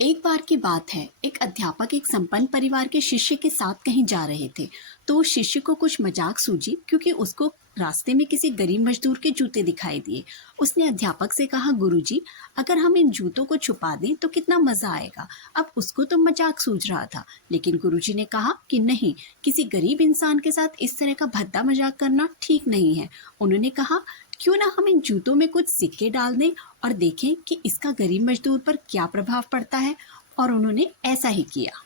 एक बार की बात है, एक अध्यापक एक संपन्न परिवार के शिष्य के साथ कहीं जा रहे थे। तो उस शिष्य को कुछ मजाक सूझी क्योंकि उसको रास्ते में किसी गरीब मजदूर के जूते दिखाई दिए। उसने अध्यापक से कहा, गुरुजी, अगर हम इन जूतों को छुपा दें तो कितना मजा आएगा। अब उसको तो मजाक सूझ रहा था, लेकिन गुरुजी ने कहा कि नहीं, किसी गरीब इंसान के साथ इस तरह का भद्दा मजाक करना ठीक नहीं है। उन्होंने कहा, क्यों ना हम इन जूतों में कुछ सिक्के डाल दें और देखें कि इसका गरीब मजदूर पर क्या प्रभाव पड़ता है। और उन्होंने ऐसा ही किया।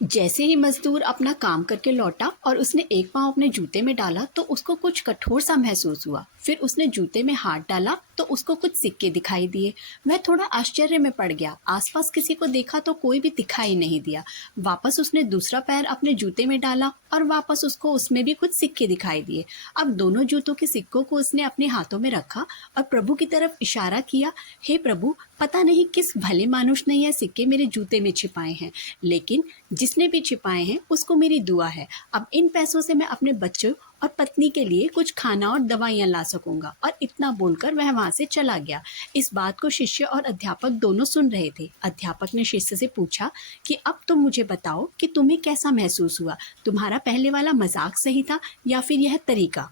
जैसे ही मजदूर अपना काम करके लौटा और उसने एक पाँव अपने जूते में डाला तो उसको कुछ कठोर सा महसूस हुआ। फिर उसने जूते में हाथ डाला तो उसको कुछ सिक्के दिखाई दिए। वह थोड़ा आश्चर्य में पड़ गया। आसपास किसी को देखा तो कोई भी दिखाई नहीं दिया। वापस उसने दूसरा पैर अपने जूते में डाला और वापस उसको उसमें भी कुछ सिक्के दिखाई दिए। अब दोनों जूतों के सिक्कों को उसने अपने हाथों में रखा और प्रभु की तरफ इशारा किया, हे प्रभु, पता नहीं किस भले मानुष ने यह सिक्के मेरे जूते में छिपाए हैं, लेकिन जिसने भी छिपाए हैं उसको मेरी दुआ है। अब इन पैसों से मैं अपने बच्चों और पत्नी के लिए कुछ खाना और दवाइयाँ ला सकूंगा। और इतना बोलकर वह वहाँ से चला गया। इस बात को शिष्य और अध्यापक दोनों सुन रहे थे। अध्यापक ने शिष्य से पूछा कि अब तुम मुझे बताओ कि तुम्हें कैसा महसूस हुआ, तुम्हारा पहले वाला मजाक सही था या फिर यह तरीका।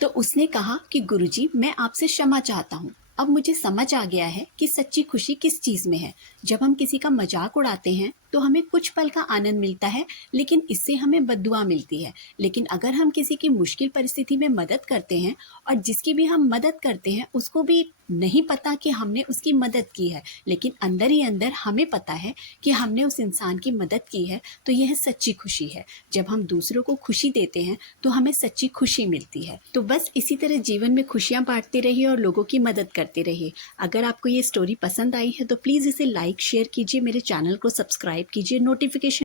तो उसने कहा कि गुरुजी, मैं आपसे क्षमा चाहता हूँ। अब मुझे समझ आ गया है कि सच्ची खुशी किस चीज़ में है। जब हम किसी का मजाक उड़ाते हैं तो हमें कुछ पल का आनंद मिलता है, लेकिन इससे हमें बद्दुआ मिलती है। लेकिन अगर हम किसी की मुश्किल परिस्थिति में मदद करते हैं और जिसकी भी हम मदद करते हैं उसको भी नहीं पता कि हमने उसकी मदद की है, लेकिन अंदर ही अंदर हमें पता है कि हमने उस इंसान की मदद की है, तो यह सच्ची खुशी है। जब हम दूसरों को खुशी देते हैं तो हमें सच्ची खुशी मिलती है। तो बस इसी तरह जीवन में खुशियाँ बांटते रहिए और लोगों की मदद करते रहिए। अगर आपको ये स्टोरी पसंद आई है तो प्लीज़ इसे लाइक शेयर कीजिए, मेरे चैनल को सब्सक्राइब कीजिए, नोटिफिकेशन